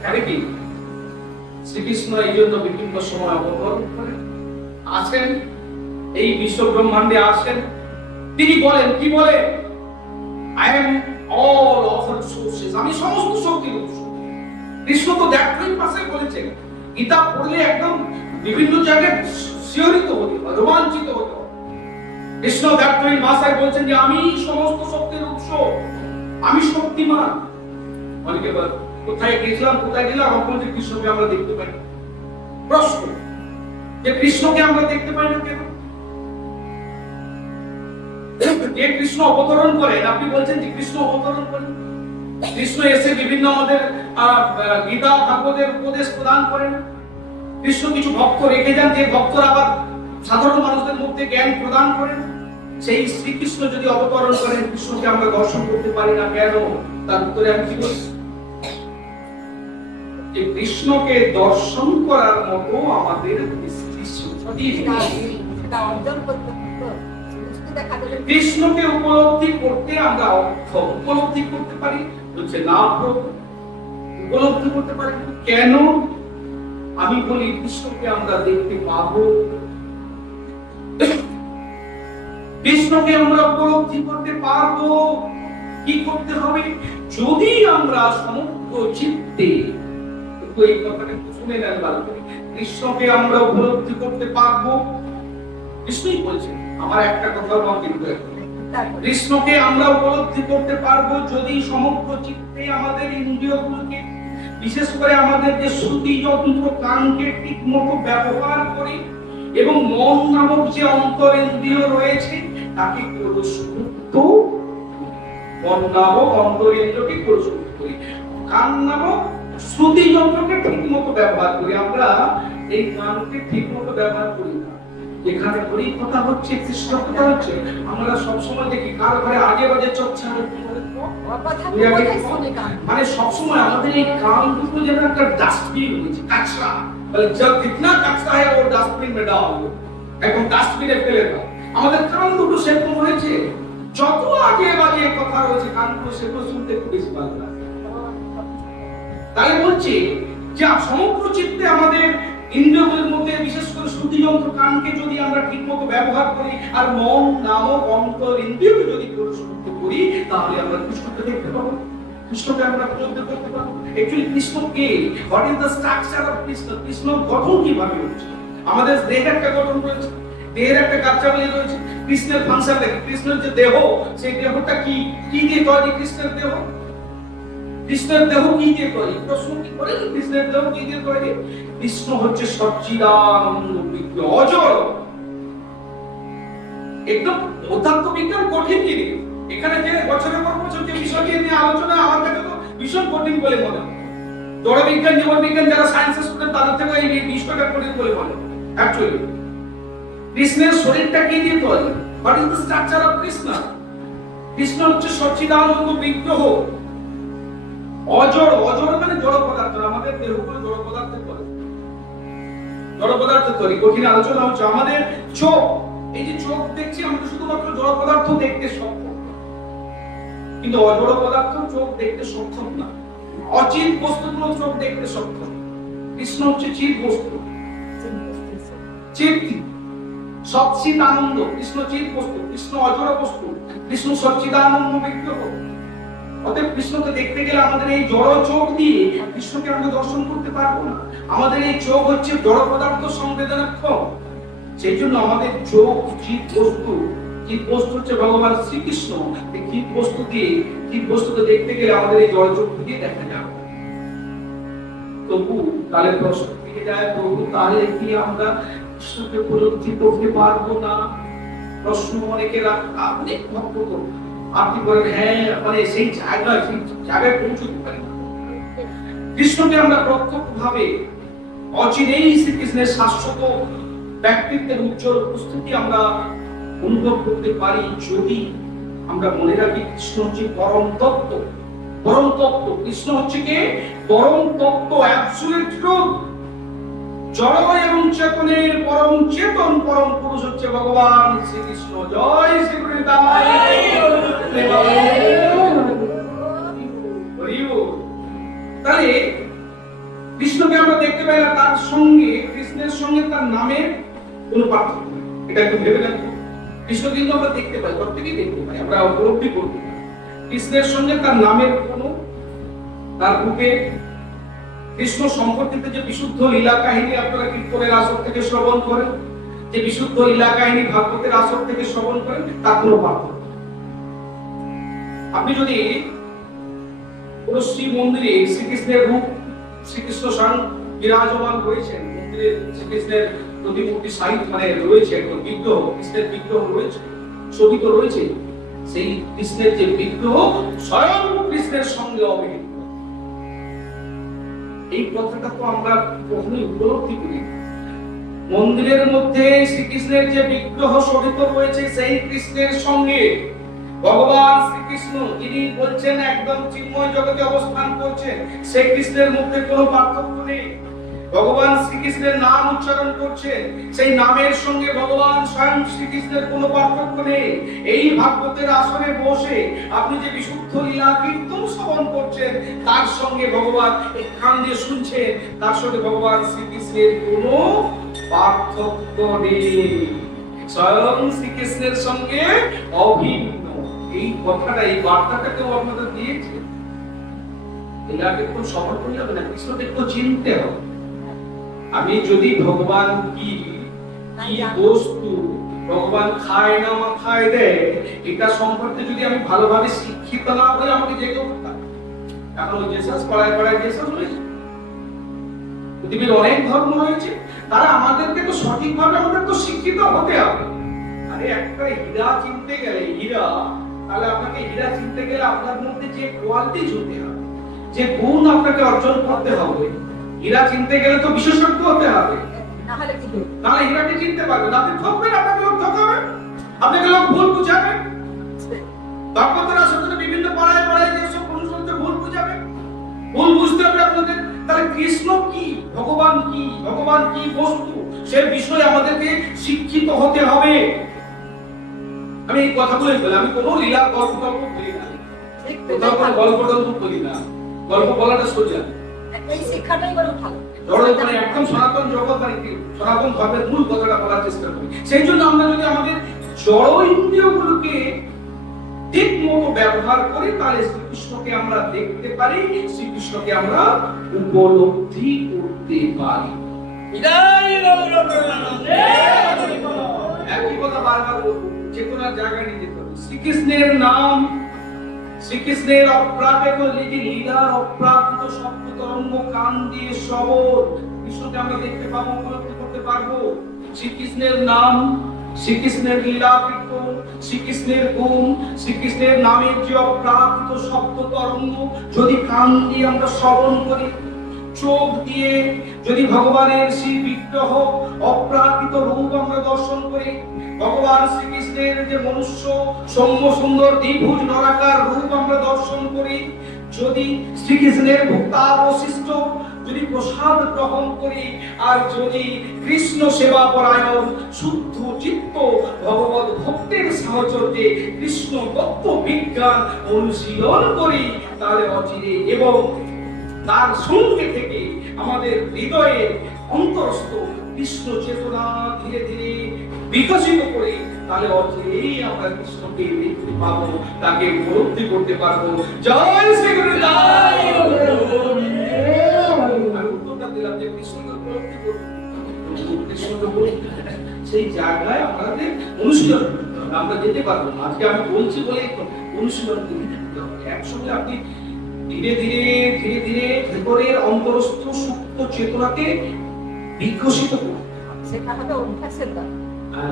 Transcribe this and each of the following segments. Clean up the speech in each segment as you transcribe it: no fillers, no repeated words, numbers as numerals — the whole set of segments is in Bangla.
এখানে কি শ্রীকৃষ্ণ এই জন্য বিভিন্ন সময় অবতরণ করেন, আসেন, এই বিশ্ব ব্রহ্মাণ্ডে আসেন। তিনি বলেন, কি বলে? I am all of sources, আমি সমস্ত শক্তির উৎস। কৃষ্ণ তো দেখতেই পাশে বলেছেন, গীতা পড়লে একদম বিভিন্ন জায়গায় শিহরিত হতে হয়, রোমাঞ্চিত হতে হয়। কৃষ্ণ দেখতেই ভাষায় বলছেন যে আমি সমস্ত শক্তির উৎস, আমি শক্তিমান। অনেকে বলে কোথায় গেছিলাম, কোথায় গেলাম, এখন যে কৃষ্ণকে আমরা দেখতে পাই না। প্রশ্ন, যে কৃষ্ণকে আমরা দেখতে পাই না কেন? যে কৃষ্ণ অবতরণ করেন, আপনি বলছেন যে কৃষ্ণ অবতরণ করেন, কৃষ্ণ এসে বিভিন্ন আমাদের গীতা ভাগবতের উপদেশ প্রদান করেন। কৃষ্ণ কিছু ভক্ত রেখে যান, যে ভক্তরা আবার সাধারণ মানুষদের মধ্যে জ্ঞান প্রদান করেন। সেই শ্রীকৃষ্ণ যদি অবতরণ করেন, কৃষ্ণকে আমরা দর্শন করতে পারি না কেন? তার উত্তরে আমি কি বলছি, যে কৃষ্ণকে দর্শন করার মতো আমাদের কৃষ্ণকে উপলব্ধি করতে আমরা উপলব্ধি করতে পারি হচ্ছে লাভ, উপলব্ধি করতে পারি কেন? আমি বলি কৃষ্ণকে আমরা দেখতে পাবো, কৃষ্ণকে আমরা উপলব্ধি করতে পারবো। কি করতে হবে? যদি আমরা সমগ্র চিত্তে, এই কথাটা শুনে নেন ভালো করে, কৃষ্ণকে আমরা উপলব্ধি করতে পারবো। কৃষ্ণই বলছেন, আমার একটা কথা মনে রাখবেন, কৃষ্ণকে আমরা উপলব্ধি করতে পারবো যদি সমগ্র চিত্তে আমাদের ইন্দ্রিয়গুলোকে, বিশেষ করে আমাদের যে শ্রুতি যন্ত্র কানকে ঠিক মতো ব্যবহার করি এবং মন নামক যে অন্তরেন্দ্রিয় রয়েছে তাকে পুরস্কৃত, মন নামক অন্তরেন্দ্রকে পুরস্কৃত করি, কান নামক শ্রুতি যন্ত্রকে ঠিক মতো ব্যবহার করি। আমরা এই কানকে ঠিক মতো ব্যবহার করি না। এখানে হরি কথা হচ্ছে, কৃষ্ণ কথা হচ্ছে, আমরা সবসময় দেখি কার ঘরে আগে বাজে চর্চা মানে সবসময় আমাদের এই কান দুটো যেন একটা ডাস্টবিন হয়েছে, কাঁচরা, বলে জব কিতনা কাঁচরা হয় ও ডাস্টবিন মে ডাল দো, একদম ডাস্টবিনে ফেলে দাও। আমাদের কান দুটো সেরকম হয়েছে, যত আগে বাজে কথা রয়েছে কানগুলো সেগুলো শুনতে খুব বেশি ভালো লাগে। তাই বলছি যে সমগ্র চিত্তে আমাদের ইন্দ্রিয়গুলোর মধ্যে বিশেষ করে শ্রুতি যন্ত্র কানকে যদি আমরা ঠিকমতো ব্যবহার করি আর মন নামক অন্তর ইন্দ্রিয়কে যদি পুরস্কৃত করি, তাহলে আমরা কৃষ্ণকে দেখতে পাবো, কৃষ্ণকে আমরা উপলব্ধি করতে পারবো। Actually Krishna K? What is the structure of Krishna? Krishna গঠন কিভাবে হচ্ছে? আমাদের দেহের একটা গঠন রয়েছে, দেহের একটা কার্যাবলী রয়েছে। কৃষ্ণের ফাংশন দেখি, কৃষ্ণের যে দেহ, সেই দেহটা কি কি দিয়ে তৈরি? কৃষ্ণের দেহ, কৃষ্ণের দেহ কি দিয়ে তৈরি? প্রশ্ন কি করেন, কৃষ্ণের দেহ কি দিয়ে তৈরি? কৃষ্ণ হচ্ছে সচ্চিদানন্দ বিগ্রহ, অজড়। একদম অধ্যাত্ম বিজ্ঞান কঠিন জিনিস। এখানে যে বছরের পর বছর যে বিষয়টি নিয়ে আলোচনা, আমার কাছে তো ভীষণ কঠিন বলে মনে হয়। জড় বিজ্ঞান, জীবন বিজ্ঞান যারা সায়েন্সের স্টুডেন্ট তাদের থেকে এই বিষয়টা কঠিন বলে মনে হয়। অ্যাকচুয়ালি কৃষ্ণের শরীরটা কি দিয়ে তৈরি? What is the structure of Krishna? Krishna হচ্ছে সচ্চিদানন্দ বিগ্রহ, অজড়। অজড় মানে জড় পদার্থ। আমাদের দেহগুলো জড় পদার্থের তৈরি, জড় পদার্থের তৈরি। কঠিন আলোচনা হচ্ছে আমাদের চোখ, এই যে চোখ দেখছি আমরা শুধুমাত্র জড় পদার্থ দেখতে সক্ষম, কিন্তু অজড় পদার্থ চোখ দেখতে সক্ষম না। অচিত বস্তুগুলো চোখ দেখতে সক্ষম। কৃষ্ণ হচ্ছে চিত বস্তু, চিত সচ্চিদ আনন্দ। কৃষ্ণ চিত বস্তু, কৃষ্ণ অজড় বস্তু, কৃষ্ণ সচ্চিদানন্দ বিগ্রহ। অতএব কৃষ্ণকে দেখতে গেলে আমাদের এই জড় চোখ দিয়ে কৃষ্ণকে আমরা দর্শন করতে পারবো না। আমাদের এই চোখ হচ্ছে জড় পদার্থ সংবেদনাক্ষম। সেই জন্য আমাদের চোখ চিত বস্তু, চিত বস্তু হচ্ছে ভগবান শ্রীকৃষ্ণ। এই চিত বস্তু দিয়ে, চিত বস্তুকে দেখতে গেলে আমাদের এই জড় চোখ দিয়ে দেখা যাবে। তবু তাহলে প্রশ্ন থেকে যায়, তবু তাহলে কি আমরা কৃষ্ণকে উপলব্ধি করতে পারবো না? প্রশ্ন অনেকের। আপনি ভক্ত করুন, আপনি বলেন হ্যাঁ মানে সেই জায়গায় পৌঁছতে পারি না। কৃষ্ণকে আমরা প্রত্যক্ষভাবে অচিরেই শ্রীকৃষ্ণের শাশ্বত ব্যক্তিত্বের উজ্জ্বল উপস্থিতি আমরা অনুভব করতে পারি যদি আমরা মনে রাখি কৃষ্ণ হচ্ছে পরম তত্ত্ব। পরম তত্ত্ব কৃষ্ণ হচ্ছে কে? পরম তত্ত্ব, অ্যাবসলিউট ট্রুথ। জড় এবং চেতনের পরম চেতন, পরম পুরুষ হচ্ছে ভগবান শ্রীকৃষ্ণ। জয় শ্রীকৃষ্ণ। তাহলে কৃষ্ণকে আমরা দেখতে পাই না, তার সঙ্গে কৃষ্ণের সঙ্গে তার নামের কোনো পার্থক্য নেই। এটা একটু ভেবে দেখো, কৃষ্ণ কিন্তু আমরা দেখতে পাই, প্রত্যেকেই দেখতে পাই, আমরা উপলব্ধি করতে পারি। কৃষ্ণের সঙ্গে তার নামের কোনো, তার রূপে কৃষ্ণ সম্পর্কিত যে বিশুদ্ধ লীলা কাহিনী আপনারা কীর্তনের আসর থেকে শ্রবণ করেন, যে বিশুদ্ধ লীলা কাহিনী ভাগবতের আসর থেকে শ্রবণ করেন, তার কোনো পার্থক্য। আপনি যদি কোন শ্রী মন্দিরে শ্রীকৃষ্ণের রূপ, শ্রীকৃষ্ণ স্বয়ং বিরাজমান রয়েছেন মন্দিরে, শ্রীকৃষ্ণের প্রতিমূর্তি সাহিত্য মানে রয়েছে, বিগ্রহ, কৃষ্ণের বিগ্রহ রয়েছে, ছবি তো রয়েছে, সেই কৃষ্ণের যে বিগ্রহ স্বয়ং কৃষ্ণের সঙ্গে অভিন্ন। এই কথাটা তো আমরা কখনোই উপলব্ধি করি। মন্দিরের মধ্যে শ্রীকৃষ্ণের যে বিগ্রহ শোভিত রয়েছে, সেই কৃষ্ণের সঙ্গে ভগবান শ্রীকৃষ্ণ যিনি বলছেন একদম চিন্ময় জগতে অবস্থান করছেন, সেই কৃষ্ণের মধ্যে কোনো পার্থক্য নেই। ভগবান শ্রীকৃষ্ণের নাম উচ্চারণ করছেন, সেই নামের সঙ্গে ভগবান স্বয়ং শ্রীকৃষ্ণের কোনো পার্থক্য নেই। এই ভাগবতের আসনে বসে আপনি যে বিশুদ্ধ লীলা কীর্তন শ্রবণ করছেন, তার সঙ্গে ভগবান এই কান দিয়ে শুনছেন, তার সঙ্গে ভগবান শ্রীকৃষ্ণের কোনো পার্থক্য নেই। স্বয়ং শ্রীকৃষ্ণের সঙ্গে অভিন্ন। এই কথাটা, এই বার্তাটা কেউ আপনাদের দিয়েছে? এটাকে একটু সফল করলে হবে না, কৃষ্ণকে একটু চিনতে হবে। আমি যদি ভগবান কি বস্তু, ভগবান খায় না মাথায় দেয়, এটা সম্পর্কে যদি আমি ভালোভাবে শিক্ষিত না হই, আমাকে জেগে উঠতাম। এখন ওই জেসাস পাড়ায় পাড়ায় জেসাস রয়েছে, পৃথিবীর অনেক ধর্ম রয়েছে, তারা আমাদেরকে তো সঠিকভাবে আমাদের তো শিক্ষিত হতে হবে। আরে একটা হীরা চিনতে গেলে, হীরা, তাহলে আপনাকে হীরা চিনতে গেলে আপনার মধ্যে যে কোয়ালিটি হতে হবে, যে গুণ আপনাকে অর্জন করতে হবে। হীরা চিনতে গেলে তো বিশেষজ্ঞ হতে হবে, নাহলে হীরাকে চিনতে পারবে না। আপনি ঠকবেন, আপনাকে লোক ঠকাবে, আপনাকে লোক ভুল বুঝাবে। ভাগবতের আসলে বিভিন্ন পাড়ায় পাড়ায় যে সব অনুসরণে ভুল বুঝাবে, ভুল বুঝতে হবে আপনাদের। তাহলে কৃষ্ণ কি, ভগবান কি, ভগবান কি বস্তু, সে বিষয়ে আমাদেরকে শিক্ষিত হতে হবে। আমি এই কথাগুলোই বলি, আমি কোনো লীলা গল্প বলি না, কোথাও কোনো গল্প বলি না। গল্প বলাটা সোজা, এই শিক্ষাটাই বড় ভালো। মানে একদম সনাতন জগৎ, মানে সনাতন ধর্মের মূল কথাটা বলার চেষ্টা করি। সেই জন্য আমরা যদি আমাদের জড় ইন্দ্রিয়গুলোকে ঠিক মতো ব্যবহার করি, তাহলে শ্রীকৃষ্ণকে আমরা দেখতে পারি, শ্রীকৃষ্ণকে আমরা উপলব্ধি করতে পারি। একই কথা বারবার বলবো, যে কোনো জায়গায় নিয়ে যেতে হবে। শ্রীকৃষ্ণের নাম, শ্রীকৃষ্ণের অপ্রাকৃত লীলার অপ্রাকৃত শব্দ তরঙ্গ কান দিয়ে শ্রবণ, কৃষ্ণকে আমরা দেখতে পাবো, উপলব্ধি করতে পারবো। শ্রীকৃষ্ণের নাম, শ্রীকৃষ্ণের লীলা কীর্তন, শ্রীকৃষ্ণের গুণ, শ্রীকৃষ্ণের নামের যে অপ্রাকৃত শব্দ তরঙ্গ যদি কান দিয়ে আমরা শ্রবণ করি, চোখ দিয়ে যদি ভগবানের সেই বিগ্রহ অপ্রাকৃত রূপ আমরা দর্শন করি, ভগবান শ্রীকৃষ্ণের যে মনুষ্য সৌম্য সুন্দর দ্বিভুজ নরাকার রূপ আমরা দর্শন করি, যদি শ্রীকৃষ্ণের ভক্তাবশিষ্ট যদি প্রসাদ গ্রহণ করি, আর যদি কৃষ্ণ সেবা পরায়ণ শুদ্ধ চিত্ত ভগবত ভক্তের সাহচর্যে কৃষ্ণ তত্ত্ব বিজ্ঞান অনুশীলন করি, তাহলে অচিরে এবং তার সঙ্গে থেকে আমাদের হৃদয়ে অন্তরস্থ কৃষ্ণ চেতনা ধীরে ধীরে বিকশিত করে, তাহলে অচিরেই আমরা কৃষ্ণকে দেখতে পাবো, তাকে উপলব্ধি করতে পারবো। জয় শ্রী গুরু, জয় গুরু। আমি উত্তরটা দিলাম যে কৃষ্ণকে উপলব্ধি করবো, কৃষ্ণকে উপলব্ধি সেই জায়গায় আমাদের অনুশীলন আমরা যেতে পারবো। আজকে আমি বলছি বলে অনুশীলন করতে হবে। একসঙ্গে আপনি ধীরে ধীরে ধীরে ধীরে ভেতরের অন্তরস্থ সুপ্ত চেতনাকে বিকশিত করুন। সেটা হবে অভ্যাসের দ্বারা।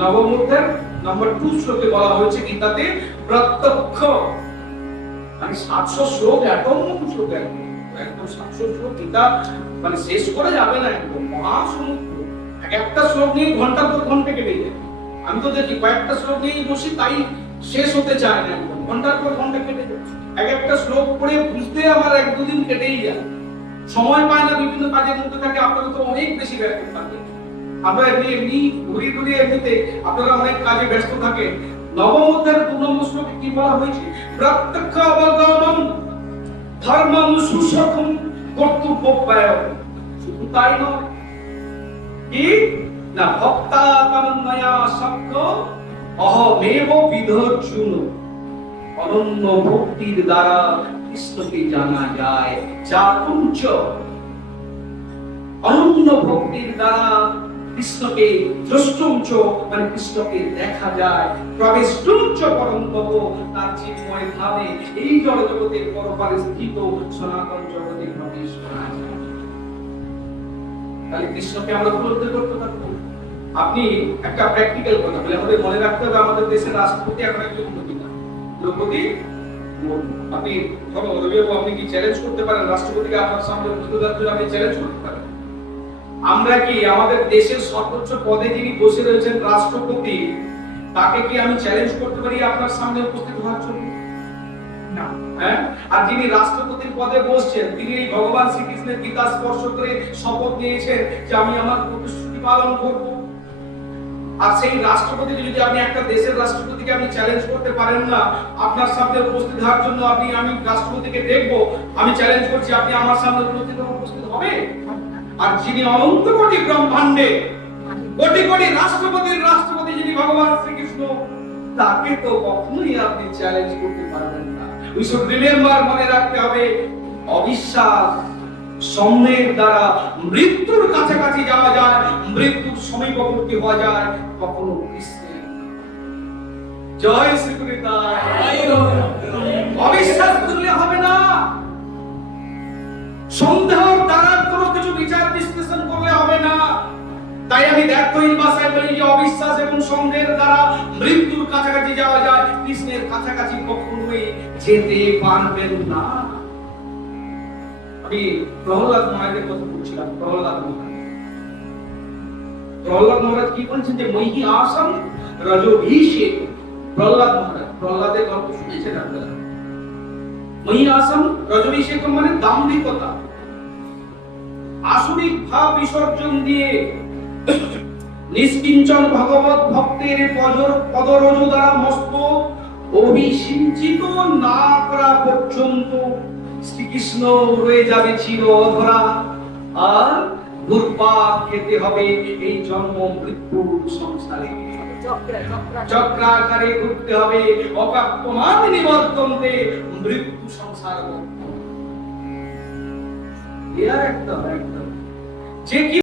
নবম অধ্যায় নম্বর 2 শ্লোকে বলা হয়েছে গীতাতে প্রত্যক্ষ, মানে 700 শ্লোক, একদম শ্লোক, একদম 700 শ্লোক গীতা মানে শেষ করে যাবে না, একদম মহাসমুদ্র। একটা শ্লোক নিয়ে ঘন্টা পর ঘন্টা কেটে যায়। আমি তো দেখি কয়েকটা শ্লোক নিয়ে বসি, তাই শেষ হতে চায় না, একদম ঘন্টার পর ঘন্টা কেটে যায়। একটা শ্লোক পড়ে বুঝতে আমার 1-2 দিন কেটেই যায়, সময় পায় না, বিভিন্ন কাজের মধ্যে থাকে। আপনারা তো অনেক বেশি ব্যস্ত থাকেন, আমরা এমনি ঘুরি ঘুরি, এমনিতে আপনারা অনেক কাজে ব্যস্ত থাকেন। নবম অধ্যায়ের 2 নম্বর শ্লোকে কি বলা হয়েছে? প্রত্যক্ষ অবগমন ধর্মং সুসখম কর্তব্যপায়ন। শুধু শুধু তাই নয়, কি না ভক্তা তন্ময়া শব্দ অহমেব বিধর্জুন, অনন্য ভক্তির দ্বারা কৃষ্ণকে জানা যায়। চাতুঞ্চ, অনন্য ভক্তির দ্বারা কৃষ্ণকে দ্রষ্টুঞ্চ মানে কৃষ্ণকে দেখা যায়, প্রবেষ্টুঞ্চ পরন্তপ তার চিন্ময় ভাবে এই জড় জগতের পরপারে স্থিত সনাতন জগতে প্রবেশ করা যায়। তাহলে কৃষ্ণকে আমরা উপলব্ধি করতে পারবো। আপনি একটা প্র্যাকটিক্যাল কথা বলে আমাদের মনে রাখতে হবে, আমাদের দেশের রাষ্ট্রপতি এখন একজন মহিলা, দ্রৌপদী মুর্মু। আপনি রবিবাবু আপনি কি চ্যালেঞ্জ করতে পারেন রাষ্ট্রপতিকে আপনার সামনে উপস্থিত হয়ে আপনি চ্যালেঞ্জ করতে পারেন? আমরা কি আমাদের দেশের সর্বোচ্চ পদে যিনি বসে রয়েছেন রাষ্ট্রপতি, তাকে কি আমি চ্যালেঞ্জ করতে পারি আপনার সামনে উপস্থিত হওয়ার জন্য? না। হ্যাঁ, আর যিনি রাষ্ট্রপতির পদে বসছেন তিনি এই ভগবান শ্রীকৃষ্ণের গীতা স্পর্শ করে শপথ নিয়েছেন যে আমি আমার প্রতিশ্রুতি পালন করব। আর সেই রাষ্ট্রপতিকে যদি আপনি একটা দেশের রাষ্ট্রপতিকে আপনি চ্যালেঞ্জ করতে পারেন না আপনার সামনে উপস্থিত হওয়ার জন্য, আমি রাষ্ট্রপতিকে দেখবো, আমি চ্যালেঞ্জ করছি আপনি আমার সামনে উপস্থিত হবে? আর যিনি অনন্ত কোটি ব্রহ্মাণ্ডে কোটি কোটি রাষ্ট্রপতির রাষ্ট্রপতি যিনি ভগবান শ্রীকৃষ্ণ, তাকে তো কখনোই আপনি চ্যালেঞ্জ করতে পারবেন না। উই শুড রিমেম্বার, মনে রাখতে হবে, অবিশ্বাস সম্যের দ্বারা মৃত্যুর কাছাকাছি যাওয়া যায়, মৃত্যুর সমীপবর্তী হওয়া যায়, কখনো কৃষ্ণের। জয় শ্রীকৃষ্ণ। অবিশ্বাস করলে হবে না, সন্দেহর দ্বারা কোনো কিছু বিচার বিশ্লেষণ করলে হবে না। তাই আমি দ্ব্যর্থহীন ভাষায় বলি যে অবিশ্বাস এবং সন্দেহের দ্বারা মৃত্যুর কাছাকাছি যাওয়া যায়, কৃষ্ণের কাছাকাছি কখনোই যেতে পারবেন না। আমি প্রহ্লাদ মহারাজের কথা বলছিলাম। প্রহ্লাদ মহারাজ কি বলছেন যে মহি আসম রজোভিষেক। প্রহ্লাদের গল্প শুনেছেন আপনারা? মহি আসম রজোভিষেক মানে দাম্ভিকতা, আসরিক ভাব বিসর্জন দিয়ে নিষ্কিঞ্চন ভগবত ভক্তের পদরজ দ্বারা মস্ত অভিষিঞ্চিত না করা পর্যন্ত শ্রীকৃষ্ণ রয়ে যাবে চির অধরা, আর ঘুরপাক খেতে হবে এই জন্ম মৃত্যুর সংসারে, চক্রাকারে ঘুরতে হবে অপ্রাপ্যমান নিবর্তন্তে মৃত্যু সংসার। একদম যে কি